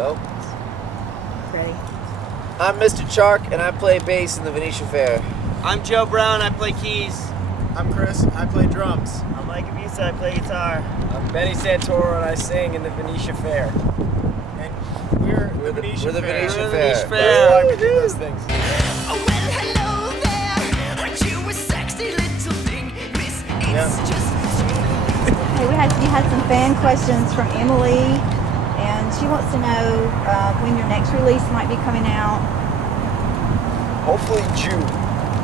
Go. Ready? I'm Mr. Chark, and I play bass in the Venetia Fair. I'm Joe Brown, I play keys. I'm Chris, I play drums. I'm Mike Abusa, I play guitar. I'm Benny Santoro, and I sing in the Venetia Fair. And we're the Venetia Fair. Venetia Fair. That's why we do those things. Oh, well, hello there. Aren't you a sexy little thing? Miss, it's just... Hey, you had some fan questions from Emily, and she wants to know when your next release might be coming out. Hopefully June.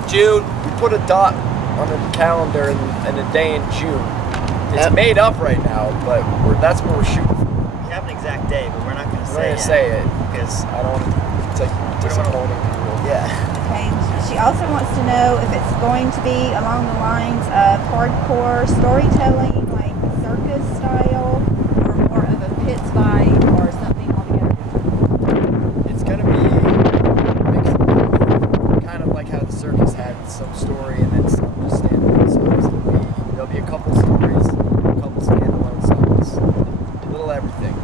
June. We put a dot on the calendar and a day in June. It's made up right now, but that's what we're shooting for. We have an exact day, but we're not going to We're say gonna say it. it because I don't want to disappointing people. Yeah. Okay. She also wants to know if it's going to be along the lines of hardcore storytelling, like circus style, or more of a Pits vibe, or something altogether different. It's gonna be mixed, kind of like how the circus had some story and then some just standalone songs. There'll be a couple stories, a couple standalone songs, a little everything.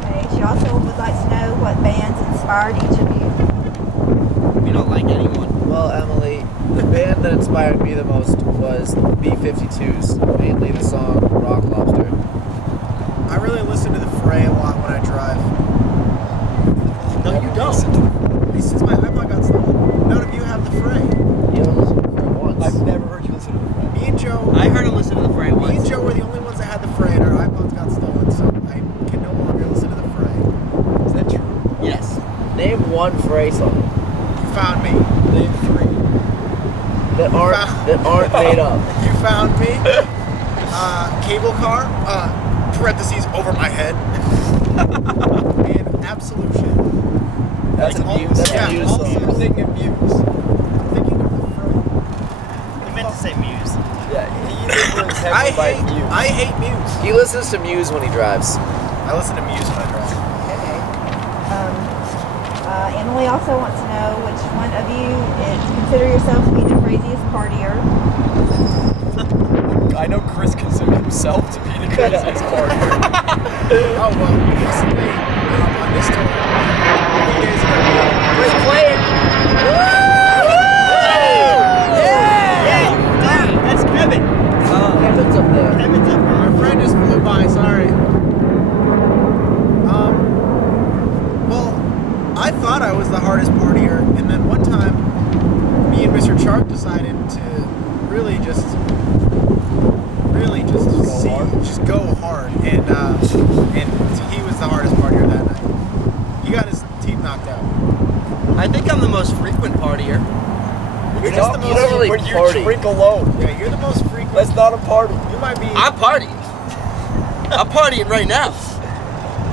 Okay. She also would like to know what bands inspired each of you. We don't like anyone. Well, Emily, the band that inspired me the most was the B-52s, mainly the song Rock Lobster. I really listen to the Fray a lot when I drive. No, you don't. Since my iPod got stolen, none of you have the Fray. You haven't listened to it once. I've never heard you listen to the Fray. Me and Joe. I heard him listen to the Fray Me once. and Joe were the only ones that had the Fray, and our iPods got stolen, so I can no longer listen to the Fray. Is that true? Yes. Name one Fray song You found me. Name 3. that aren't made up. You found me. Cable car. Parentheses over my head. And absolution. That's a Muse. That's a Yeah, Muse also- song. You're thinking of Muse. I'm thinking of the Fray. We meant to say Muse. Yeah, he either was heckled by Muse. I hate Muse. He listens to Muse when he drives. I listen to Muse when I drive. Okay. Emily also wants to know which one of you consider yourself to be the craziest partier. I know Chris considers himself to be the craziest partner. Oh, well, recently, on this tour, a few days ago, Chris, play it! That's Kevin. Kevin's up there. Kevin's up there. our friend just flew by, sorry. Well, I thought I was the hardest partier, and then one time, me and Mr. Chark decided to really just go hard, and he was the hardest partier that night. He got his teeth knocked out. I think I'm the most frequent partier. You're just the you don't most. really When you party. drink alone. Yeah, you're the most frequent. That's not a party. You might be. I'm partying. I'm partying right now.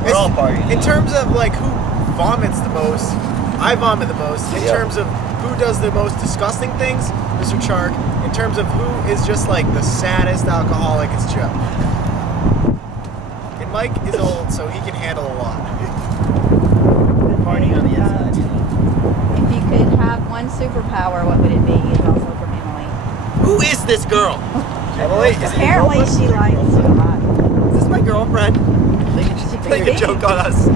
We're all partying. In terms of like who vomits the most, I vomit the most. In terms of who does the most disgusting things, Mr. Chark. In terms of who is just like the saddest alcoholic, it's Joe. And Mike is old, so he can handle a lot. Partying on the inside. If you could have one superpower, what would it be? It's also from Emily. Who is this girl? Emily, is it your Apparently, girlfriend? she likes you a lot. Is this my girlfriend? She Playing a could joke be. on us.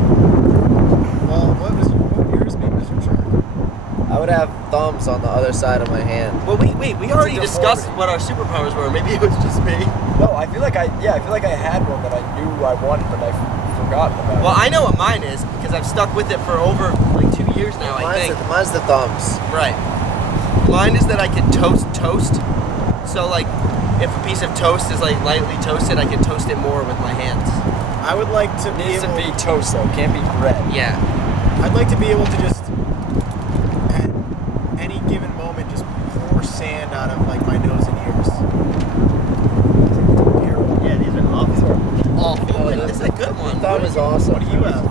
Well, what would yours be, Mr. Chark? I would have thumbs on the other side of my hand. Well, wait. We already a discussed deformity. what our superpowers were. Maybe it was just me. No, I feel like I had one that I knew I wanted, but I forgot about. Well, I know what mine is because I've stuck with it for over like 2 years now. I think. Mine's the thumbs. Right. Mine is that I can toast. So like, if a piece of toast is like lightly toasted, I can toast it more with my hands. I would like to It be needs able. to be toast though. It can't be bread. Yeah. I'd like to be able to just, at any given moment, just pour sand out of like my nose and ears. Yeah, these are awful. Awful. This is a good one. Thumb is awesome. What do you have?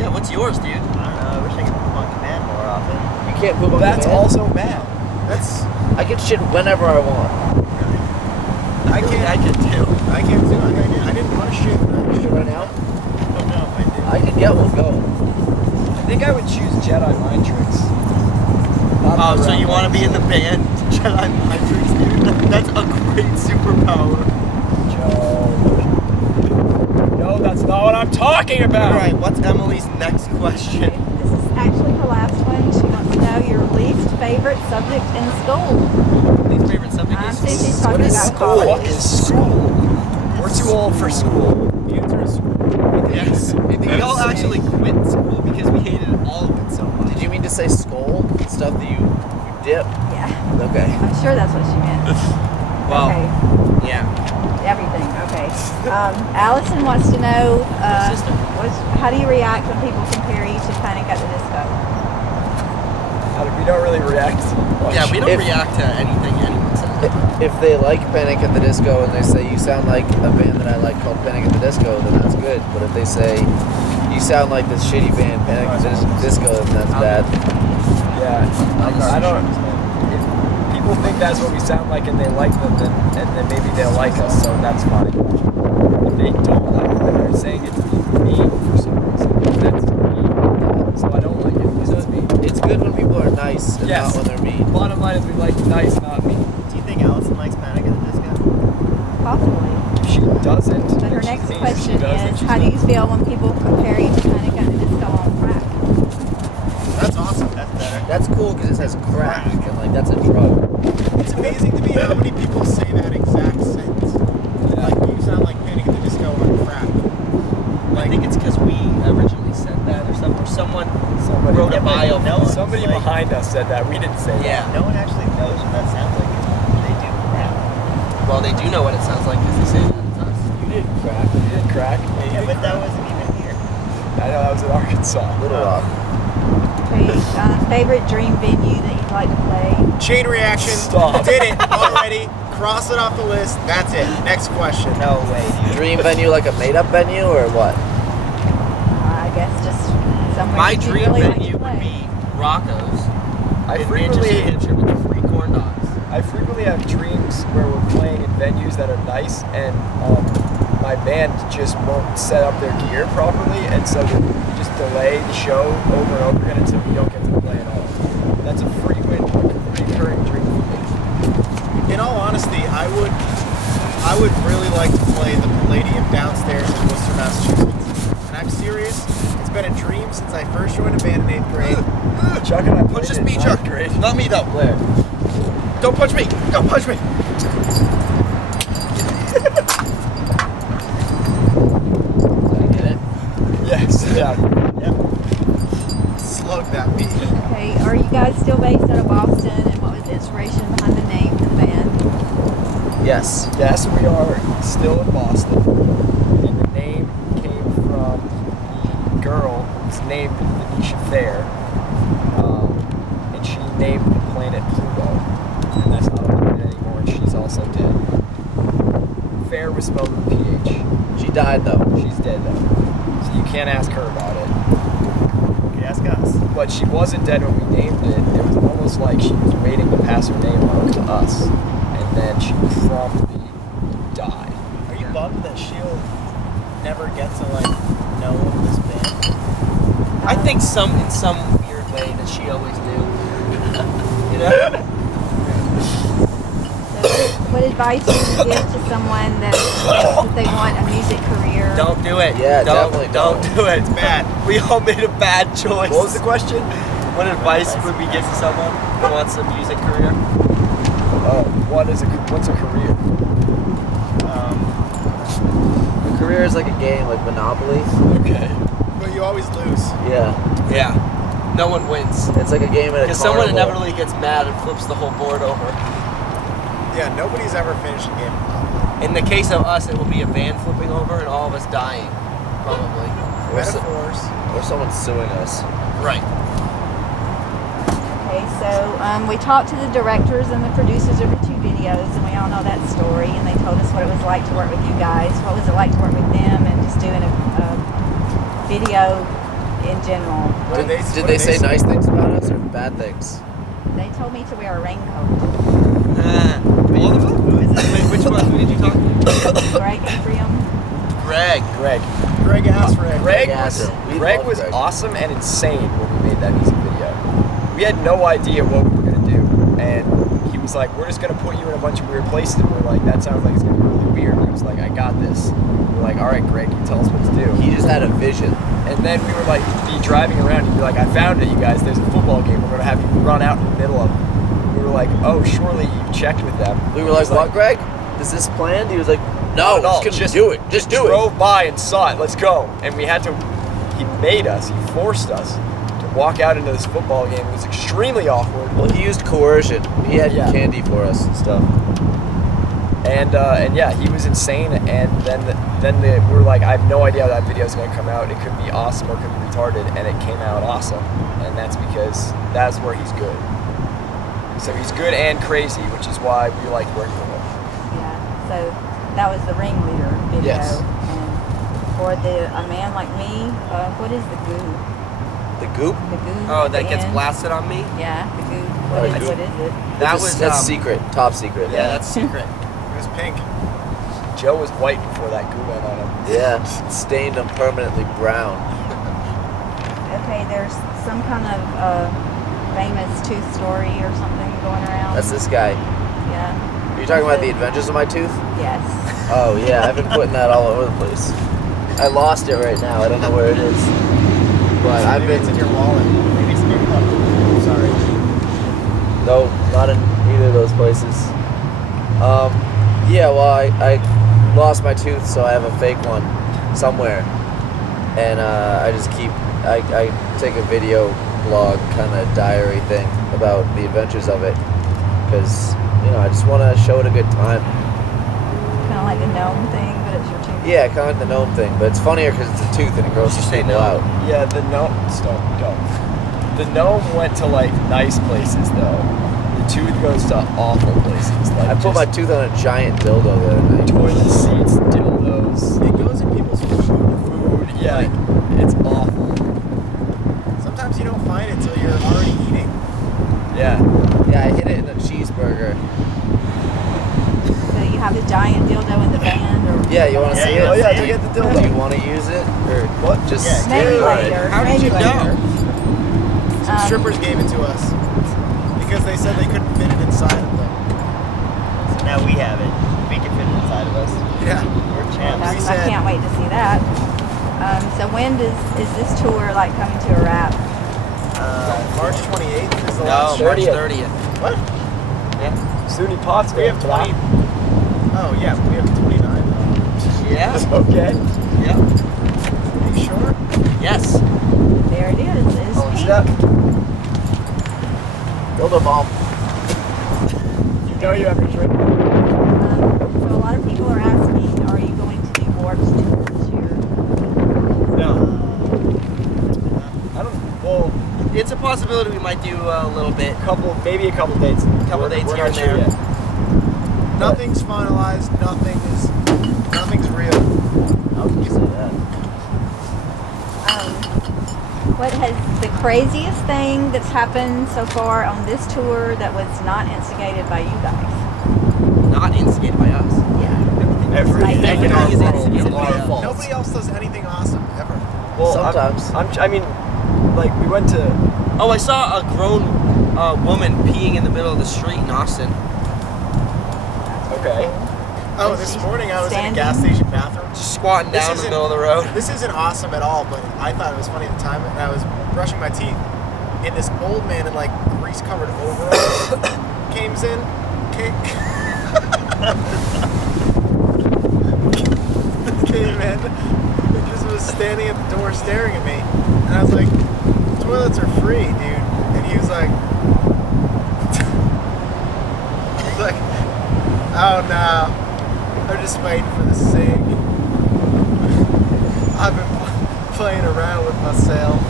Yeah. What's yours, dude? I don't know, I wish I could poop on command more often. You can't poop on That's command. also bad. That's I can shit whenever I want. I can't. I can too. I can't do it. I didn't want to shit. Shit right now? I don't know if I did. I can get one going. I think I would choose Jedi mind tricks. Not Oh, the so round you want to be in the band? Jedi mind tricks, dude. That's a great superpower. Joe. No, that's not what I'm talking about. All right, what's Emily's next question? Okay, this is actually her last one. She wants to know your least favorite subject in school. Least favorite subject I'm is assuming she's What talking is about school? college. What is school? We're too old for school. The answer is school. Yes. We all actually quit school because we hated all of it so much. Did you mean to say skull? Stuff that you dip? Yeah, Okay. I'm sure that's what she meant. Well, Okay, yeah. everything. Okay. Allison wants to know, My sister. how do you react when people compare you to Panic at the Disco? We don't really react much. Yeah, we don't If- react to anything anyone says. If they like Panic at the Disco and they say you sound like a band that I like called Panic at the Disco, then that's good. But if they say you sound like this shitty band Panic at the Disco, then that's bad. Yeah, I don't. If people think that's what we sound like and they like them, then maybe they'll like us, so that's fine. If they don't like it, then they're saying it to be mean for some reason. That's mean. So I don't like it because it's mean. It's good when people are nice and Yes. not when they're mean. Bottom line is we like nice, not mean. Do you think Allison likes Panic at the Disco? Possibly. If she doesn't, But then her she's next mean. If question she doesn't, is, she's how do you not. feel when people compare you to Panic at the Disco on crack? That's awesome. That's better. That's cool because it says crack and like that's a drug. It's amazing to me how many people say that exact sentence. Like, you sound like Panic at the Disco on crack. I think it's because we originally said that or something. Or someone Somebody, wrote a bio. no one- somebody like- behind us said that. We didn't say that. Yeah. No one actually knows what that sounds like. They do crap. Well, they do know what it sounds like because they say that it's us. You did crack. You did crack. Yeah, but that wasn't even here. I know that was in Arkansas. Little Rock. Okay, favorite dream venue that you'd like to play? Chain reaction. Stop. Did it already. Cross it off the list. That's it. Next question. No way, dude. Dream venue like a made up venue or what? I guess just somewhere My that you dream really like to venue would play. be Rocco's I in frequently, Manchester, New Hampshire with 3 corn dogs. I frequently have dreams where we're playing in venues that are nice, and my band just won't set up their gear properly, and so we just delay the show over and over again until we don't get to play at all. That's a frequent, recurring dream for me. In all honesty, I would really like to play the Palladium downstairs in Worcester, Massachusetts. And I'm serious. It's been a dream since I first joined a band in 8th grade. Chuck and I Punch played just it me, in Chuck. ninth grade. Not me though. Blair. Don't punch me. Don't punch me. Yes. Yeah. Slug that beat. Okay, are you guys still based out of Boston, and what was the inspiration behind the name for the band? Yes. Yes, we are still in Boston, and the name came from the girl who's named Venetia Fair, and she named the planet Pluto, and that's not a planet anymore, and she's also dead. Fair was spelled with a PH. She died though. She's dead though, so you can't ask her about it. You can ask us. But she wasn't dead when we named it. It was almost like she was waiting to pass her name on to us, and then she promptly died. Are you bummed that she'll never get to like know this band? I think in some weird way that she always knew. You know? So, what advice would you give to someone that if they want a music career? Don't do it. Yeah, don't, definitely don't don't. do it. It's bad. We all made a bad choice. What was the question? What advice would we give to someone who wants a music career? What's a career? A career is like a game, like Monopoly. Okay. But you always lose. Yeah. Yeah. No one wins. It's like a game at a Because someone carnival. inevitably gets mad and flips the whole board over. Yeah, nobody's ever finished a game. In the case of us, it will be a van flipping over and all of us dying. Probably. Or, so, Metaphors. or someone suing us. Right. Okay, so we talked to the directors and the producers of the 2 videos, and we all know that story, and they told us what it was like to work with you guys. What was it like to work with them and just doing a video in general? Did they say nice things about us or bad things? They told me to wear a raincoat. All of them? Who is it? Wait, which one? Who did you talk to? Greg Ephraim. Greg. Greg Asrick. Greg Yeah, was, so we Greg love was Greg. awesome and insane when we made that music video. We had no idea what we were gonna do, and he was like, "We're just gonna put you in a bunch of weird places." And we're like, "That sounds like it's gonna be really weird." And he was like, "I got this." We're like, like, all right, Greg, you tell us what to do. He just had a vision. And then we were like, be driving around, and he'd be like, I found it, you guys. There's a football game. We're gonna have you run out in the middle of it. We were like, oh, surely you checked with them. We were He like, was what, Greg? Is this planned? He was like, no, "Not at all. just do it. Just do it. Drove by and saw it. Let's go. And we had to. He made us. He forced us to walk out into this football game. It was extremely awkward. Well, he used coercion. He had Yeah. candy for us and stuff. And yeah, he was insane. And then we were like, I have no idea how that video is going to come out. It could be awesome or it could be retarded, and it came out awesome. And that's because that's where he's good. So he's good and crazy, which is why we like working with him. Yeah. So that was the ringleader video. Yes. And for a man like me, what is the goo? The goop? The goo. Oh, at that the gets end? blasted on me? Yeah, the goo. Oh, the What goo. is it? That was that's secret. Top secret. Yeah, that's secret. It was pink. Joe was white before that goo went on him. Yeah. Stained him permanently brown. Okay, there's some kind of famous tooth story or something going around. That's this guy. Yeah. Are you talking about the adventures of my tooth? Yes. Oh yeah, I've been putting that all over the place. I lost it right now. I don't know where it is. But I've Maybe been. it's in your wallet. Maybe it's in your cup. Sorry. No, not in either of those places. Yeah, well, I lost my tooth, so I have a fake one somewhere, and I just keep. I take a video blog kind of diary thing about the adventures of it, because I just want to show it a good time. Kind of like the gnome thing, but it's your tooth. Yeah, kind of like the gnome thing, but it's funnier because it's a tooth and it grosses Did you say people gnome? out. Yeah, the gnome. Stop. Don't. The gnome went to like nice places though. The tooth goes to awful places. Like I put my tooth on a giant dildo the other night. toilet seats, dildos, It goes in people's food. food. Yeah, it's awful. Sometimes you don't find it until you're already eating. Yeah. Yeah, I hit it in a cheeseburger. So you have a giant dildo in the band, or Yeah, you want to see it? Oh yeah, to get the Do you dildo. want to use it or What? Just Yeah, maybe Alright. later. How did maybe you know? later. Some strippers gave it to us because they said they couldn't fit it inside of them. So now we have it. We can fit it inside of us. Yeah. We're champs. I said- can't wait to see that. So when is this tour like coming to a wrap? March 28th is the No, last show. March 30th. 30th. What? SUNY Potts. We have 20. Oh yeah, we have 29. Yeah. Okay. Yeah. Are you sure? Yes. There it is. It's Oh, pink. step. dildo bomb. You know you have your drink. So a lot of people are asking, are you going to do Warp's tour this year? No. I don't. Well, It's a possibility we might do a little bit. maybe a couple dates. Couple dates we're here not and sure there. yet. Nothing's finalized. Nothing's real. How can you say that? What has the craziest thing that's happened so far on this tour that was not instigated by you guys? Not instigated by us. Yeah. Everything Like, in our everything is world instigated is by our us. fault. Nobody else does anything awesome ever. Well, Sometimes. I mean, like we went to. Oh, I saw a grown woman peeing in the middle of the street in Austin. Okay. Oh, Was this she morning I was in a standing? gas station bathroom. Just squatting This down in the isn't- middle of the road. This isn't awesome at all, but I thought it was funny at the time. And I was brushing my teeth, and this old man in like grease-covered overalls came in. Came in, and just was standing at the door staring at me, and I was like, "Toilets are free, dude." And he was like, he's like, "Oh no, I'm just waiting for the sink. I've been playing around with myself."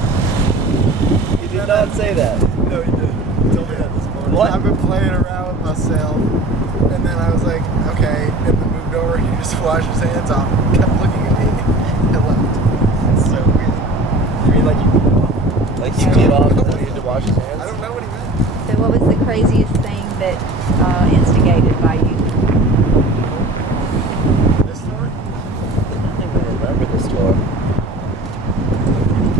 You did not say that. No, he didn't. He told me that this morning. What? I've been playing around with myself. And then I was like, okay. And then moved over and he just washed his hands off. Kept looking at me and left. That's so weird. You mean like you? Like he get off and then he had to wash his hands? I don't know what he meant. So what was the craziest thing that instigated by you? This story? I don't even remember this tour.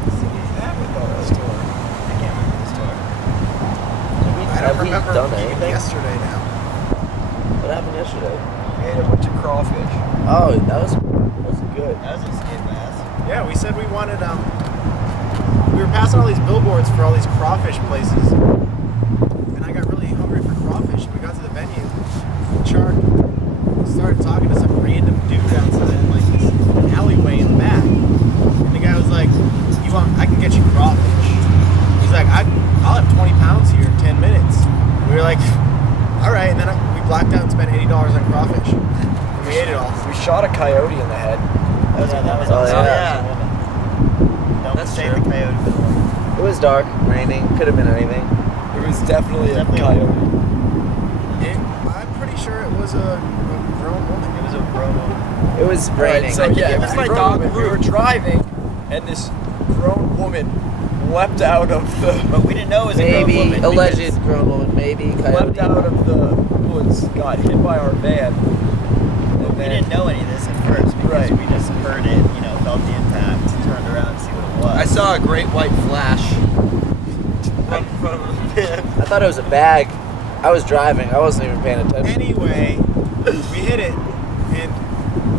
This story. I can't remember the story. I Have don't we remember done even anything? yesterday now. What happened yesterday? We ate a bunch of crawfish. Oh, that was a good. That was a skid bass. Yeah, we said we wanted we were passing all these billboards for all these crawfish places, and I got really hungry for crawfish. We got to the venue. Chark started talking to some random dude outside in like this alleyway in the back, and the guy was like, "You want? I can get you crawfish." He's like, "I'll have 20 pounds here in 10 minutes." And we were like, "All right," and then we blacked out and spent $80 on crawfish, and we ate it all. We shot a coyote in the head. That was Oh, awesome. yeah. Don't That's say true. the coyote for the one. It was dark, raining, could have been anything. It was definitely a Definitely. coyote. I'm pretty sure it was a grown woman. It was a robo. It was Right, raining. so I think yeah, it it was was my my dog, dog. We were driving, and this grown woman leapt out of the But we didn't know it was a grown maybe woman. alleged because- grown woman, maybe leapt coyote. out of the woods, got hit by our van. And We didn't know any of this at first because Right. we just heard it, felt the impact, turned around to see what it was. I saw a great white flash right in front of the van. I thought it was a bag. I was driving. I wasn't even paying attention. Anyway, we hit it, and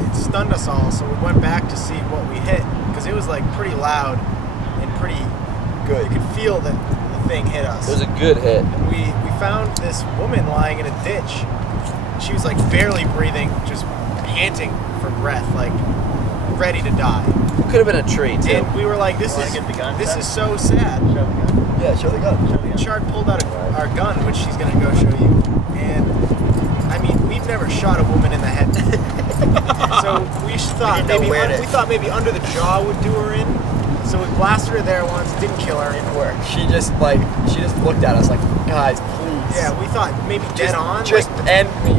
it stunned us all. So we went back to see what we hit because it was like pretty loud and pretty good. You could feel that the thing hit us. It was a good hit. And we found this woman lying in a ditch. She was like barely breathing, just panting for breath, like ready to die. It could have been a tree too. And we were like, "This Wanna is get the gun this set? is so sad." Show the gun. Yeah, show the gun. Show the gun. Shark pulled out our gun, which she's gonna go show you. And I mean, we've never shot a woman in the head. So we thought didn't know maybe where to- we thought maybe under the jaw would do her in. So we blasted her there once, didn't kill her. Didn't work. She just looked at us like, guys, please. Yeah, we thought maybe dead on, Just like end me.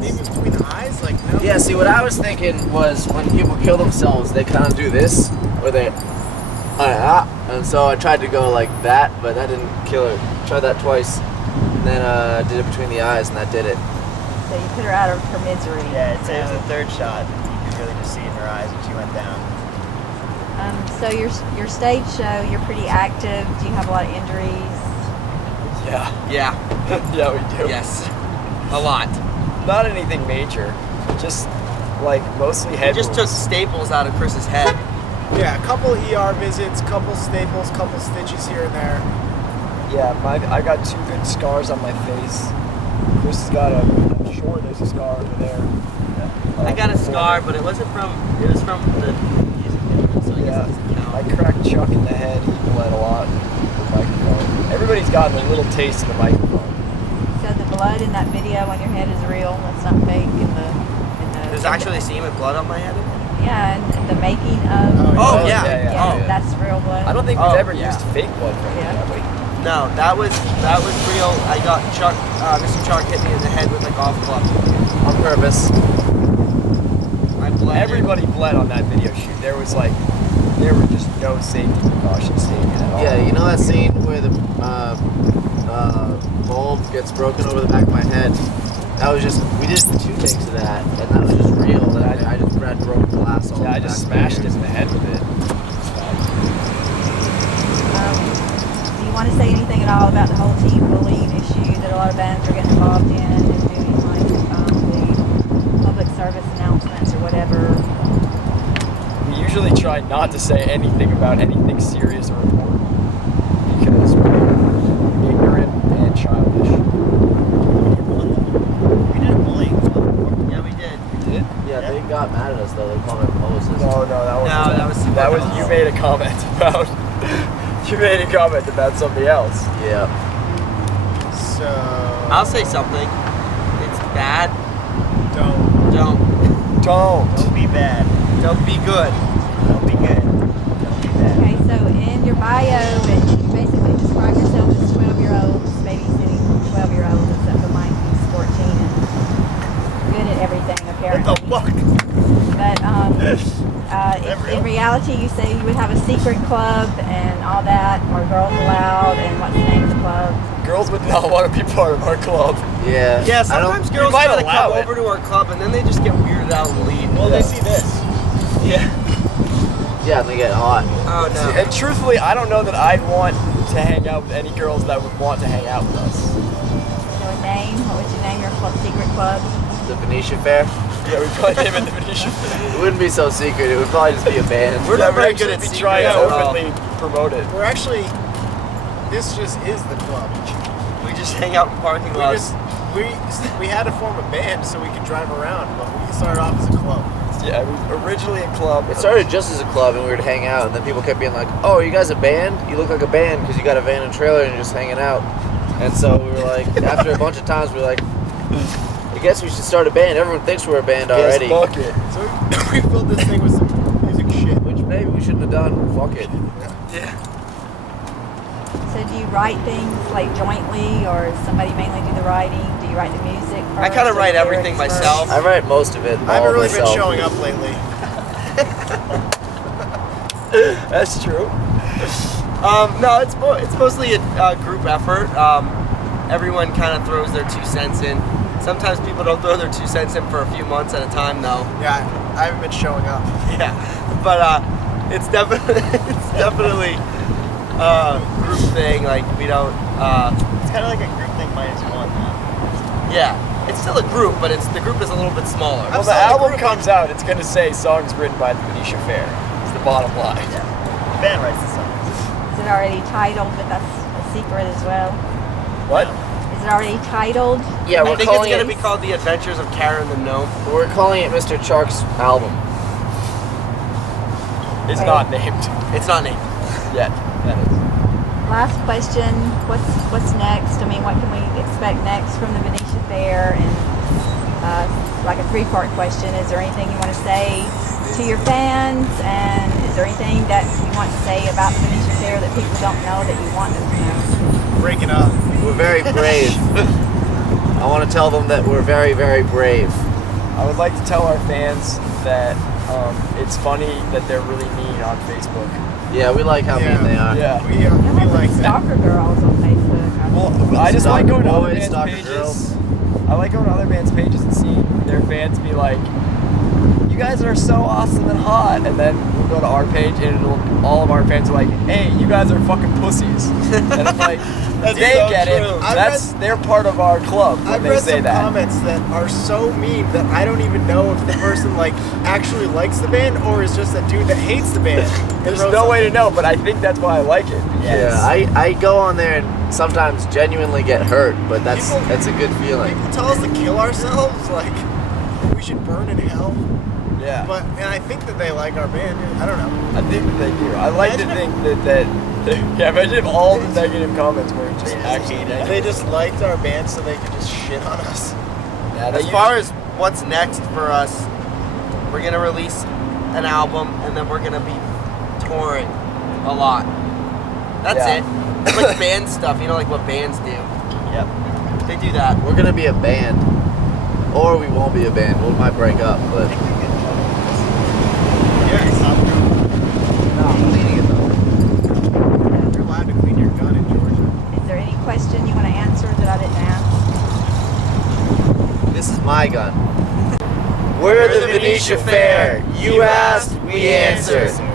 maybe between the eyes, like no. Yeah, see, what I was thinking was when people kill themselves, they kind of do this, where they, and so I tried to go like that, but that didn't kill her. Tried that twice, and then did it between the eyes, and that did it. So you put her out of her misery. Yeah, it was the third shot. You could really just see in her eyes when she went down. So your stage show, you're pretty active. Do you have a lot of injuries? Yeah. Yeah. Yeah, we do. Yes. A lot. Not anything major. Just like mostly We head just took wounds. staples out of Chris's head. Yeah, a couple ER visits, couple staples, couple stitches here and there. Yeah, I got 2 good scars on my face. Chris has got I'm sure there's a scar over there. I got a scar, but it was from the music video, so I guess Yeah, it doesn't I count. cracked Chuck in the head. He bled a lot. The microphone. Everybody's gotten a little taste of the microphone. So the blood in that video on your head is real. It's not fake. There's actually a seam of blood on my head. Yeah, and the making of. Oh, yeah. Yeah, Oh. that's real blood. I don't think we've Oh, ever yeah. used fake blood for anything, Yeah. have we? No, that was real. I got Chuck. Mr. Chuck hit me in the head with a golf club. On purpose. I bled. Everybody bled on that video shoot. There were just no safety precautions taken at all. Yeah, you know that scene where the bulb gets broken over the back of my head? That was just, we did 2 takes of that, and that was just real. That I just broke glass all Yeah, I the just back smashed of him in the head with it. Do you want to say anything at all about the whole team bullying issue that a lot of bands are getting involved in and doing like the public service announcements or whatever? We usually try not to say anything about anything serious or important because we're ignorant and childish. We did a bullying club. Yeah, we did. We did? Yeah, they got mad at us though. They called it hoses. No, that wasn't. No, that was something that was else. you made a comment about. You made a comment about something else. Yeah. So I'll say something. It's bad. don't. Don't. Don't. Be bad. Don't be good. Don't be good. Don't be bad. Okay, so in your bio, you basically describe yourself as 12-year-olds, babysitting 12-year-olds, except for Mike, who's 14 and good at everything, apparently. What the fuck? But in reality, you say you would have a secret club and all that, or girls allowed, and what's the name of the club? Girls would not want to be part of our club. Yeah. Yeah, I don't- sometimes girls might try to allow come it. over to our club and then they just get weirded out and leave. Well, they see this. Yeah. Yeah, and they get hot. Oh no. And truthfully, I don't know that I'd want to hang out with any girls that would want to hang out with us. So a name? What would you name your club, secret club? The Venetia Fair. Yeah, we probably name it the Venetia Fair. It wouldn't be so secret. It would probably just be a band. We're not very actually good at be trying to secrets at all. openly promote it. We're actually, this just is the club. We just hang out in parking We lots. we had to form a band so we could drive around, but we started off as a club. Yeah, it was originally a club. It started just as a club, and we would hang out, and then people kept being like, "Oh, are you guys a band? You look like a band because you got a van and trailer and you're just hanging out." And so we were like, after a bunch of times, we were like, "I guess we should start a band. Everyone thinks we're a band already." Yes, fuck it. So we filled this thing with some music shit. Which maybe we shouldn't have done. Fuck it. Yeah. So do you write things like jointly, or does somebody mainly do the writing? Do you write the music first? I kind of or write the everything lyrics first? myself. I write most of it. I haven't all really myself. been showing up lately. That's true. No, it's mostly a group effort. Everyone kind of throws their 2 cents in. Sometimes people don't throw their 2 cents in for a few months at a time, though. Yeah, I haven't been showing up. Yeah, but it's definitely a group thing. Like we don't. It's kind of like a group thing minus one. Yeah, it's still a group, but the group is a little bit smaller. When the album comes out, it's going to say songs written by the Venetia Fair. It's the bottom line. The band writes the songs. Is it already titled? But that's a secret as well. What? Is it already titled? Yeah, I we're think it's calling gonna it. be called The Adventures of Karen the Gnome. We're calling it Mr. Chark's album. It's Right. not named It's not named. yet. That is. Last question. What's next? I mean, what can we expect next from the Venetia Fair? And like a 3-part question. Is there anything you want to say to your fans? And is there anything that you want to say about the Venetia Fair that people don't know that you want them to know? Breaking up. We're very brave. I want to tell them that we're very, very brave. I would like to tell our fans that it's funny that they're really mean on Facebook. Yeah, we like how mean they are. Yeah. We You have like some that. stalker girls on Facebook. Well, I just like going to other boys, bands' stalker pages. girls. I like going to other bands' pages and seeing their fans be like, "You guys are so awesome and hot," and then we'll go to our page and all of our fans are like, "Hey, you guys are fucking pussies," and I'm like, "They so get it. true. They're part of our club when I've they read say some that." comments that are so mean that I don't even know if the person like actually likes the band or is just a dude that hates the band. There's no way to know, but I think that's why I like it. Yeah, I go on there and sometimes genuinely get hurt, but that's People- a good feeling. People tell us to kill ourselves, like we should burn in hell. Yeah. And I think that they like our band. I don't know. I think that they do. I like to Imagine think that yeah, imagine if all the negative comments were just actually They negative. just liked our band so they could just shit on us. Yeah, they As far as what's next for us, we're gonna release an album and then we're gonna be touring a lot. That's Yeah. it. It's like band stuff, you know, like what bands do. Yep. They do that. We're gonna be a band, or we won't be a band. We might break up, but Yes. no, I'm cleaning it though. You're allowed to clean your gun in Georgia. Is there any question you want to answer that I didn't ask? This is my gun. We're the Venetia Fair. You asked, we answered. Baby,